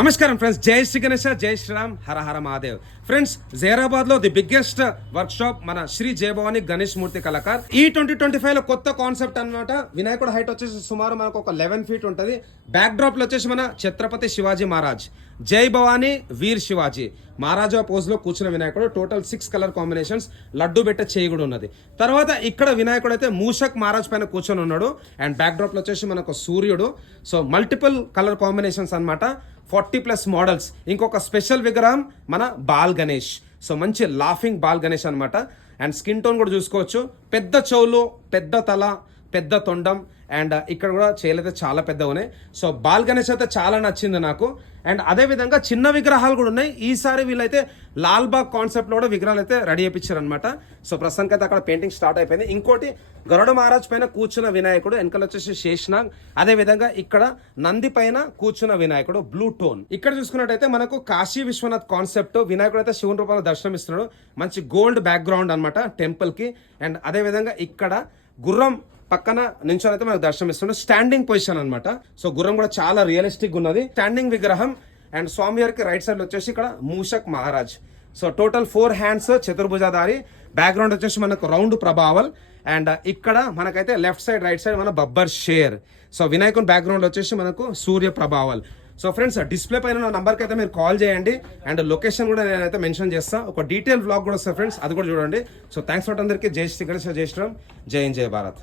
నమస్కారం ఫ్రెండ్స్, జై శ్రీ గణేశ, జై శ్రీరామ్, హర హర మహాదేవ్. ఫ్రెండ్స్, జైరాబాద్ లో ది బిగ్గెస్ట్ వర్క్ షాప్ మన శ్రీ జయభవాని గణేష్ మూర్తి కళాకార్. ఈ 2025 లో కొత్త కాన్సెప్ట్ అన్నమాట. వినాయకుడు హైట్ వచ్చేసి సుమారు మనకు ఒక 11 ఫీట్ ఉంటది. బ్యాక్ డ్రాప్ లో వచ్చేసి మన ఛత్రపతి శివాజీ మహారాజ్, జై భవానీ వీర్ శివాజీ మహారాజా పోజ్ లో కూర్చున్న వినాయకుడు. టోటల్ 6 కలర్ కాంబినేషన్స్, లడ్డు పెట్టే చేయి కూడా ఉన్నది. తర్వాత ఇక్కడ వినాయకుడు అయితే మూషక్ మహారాజ్ పైన కూర్చొని ఉన్నాడు. అండ్ బ్యాక్ డ్రాప్ లో వచ్చేసి మనకు సూర్యుడు. సో మల్టిపుల్ కలర్ కాంబినేషన్స్ అన్నమాట. 40+ మోడల్స్. ఇంకొక స్పెషల్ విగ్రహం మన బాల్ గణేష్. సో మంచి లాఫింగ్ బాల్ గణేష్ అనమాట. అండ్ స్కిన్ టోన్ కూడా చూసుకోవచ్చు. పెద్ద చెవులు, పెద్ద తల, పెద్ద తొండం. అండ్ ఇక్కడ కూడా చేయలైతే చాలా పెద్దగా ఉన్నాయి. సో బాల్ గణేష్ అయితే చాలా నచ్చింది నాకు. అండ్ అదే విధంగా చిన్న విగ్రహాలు కూడా ఉన్నాయి. ఈసారి వీళ్ళైతే లాల్బాగ్ కాన్సెప్ట్లో కూడా విగ్రహాలు అయితే రెడీ చేయించారు అనమాట. సో ప్రస్తుతానికి అయితే అక్కడ పెయింటింగ్ స్టార్ట్ అయిపోయింది. ఇంకోటి గరుడ మహారాజ్ పైన కూర్చున్న వినాయకుడు, వెనకాల వచ్చేసి శేషనాగ్. అదే విధంగా ఇక్కడ నంది పైన కూర్చున్న వినాయకుడు బ్లూ టోన్. ఇక్కడ చూసుకున్నట్టయితే మనకు కాశీ విశ్వనాథ్ కాన్సెప్ట్. వినాయకుడు అయితే శివుని రూపంలో దర్శనం ఇస్తున్నాడు. మంచి గోల్డ్ బ్యాక్గ్రౌండ్ అనమాట టెంపుల్ కి. అండ్ అదే విధంగా ఇక్కడ గుర్రం పక్కన నించొని అయితే మనకు దర్శనం ఇస్తున్నాడు. స్టాండింగ్ పొజిషన్ అనమాట. సో గుర్రం కూడా చాలా రియలిస్టిక్ ఉన్నది. స్టాండింగ్ విగ్రహం. అండ్ స్వామివారికి రైట్ సైడ్ వచ్చేసి ఇక్కడ Mushak Maharaj. So total 4 hands, చతుర్భుజాధారి. బ్యాక్గ్రౌండ్ వచ్చేసి మనకు రౌండ్ ప్రభావల్. అండ్ ఇక్కడ మనకైతే లెఫ్ట్ సైడ్, రైట్ సైడ్ మన బబ్బర్ షేర్. సో వినాయకుని బ్యాక్గ్రౌండ్ వచ్చేసి మనకు సూర్య ప్రభావల్. సో ఫ్రెండ్స్, డిస్ప్లే పైన నా నంబర్కి అయితే మీరు కాల్ చేయండి. అండ్ లొకేషన్ కూడా నేనైతే మెన్షన్ చేస్తాను. ఒక డీటెయిల్ వ్లాగ్ కూడా వస్తుంది ఫ్రెండ్స్, అది కూడా చూడండి. సో థ్యాంక్స్ ఫర్ అందరికీ. జై శ్రీ గణేష్, జై శ్రీరామ్, జై హింద్, జై భారత్.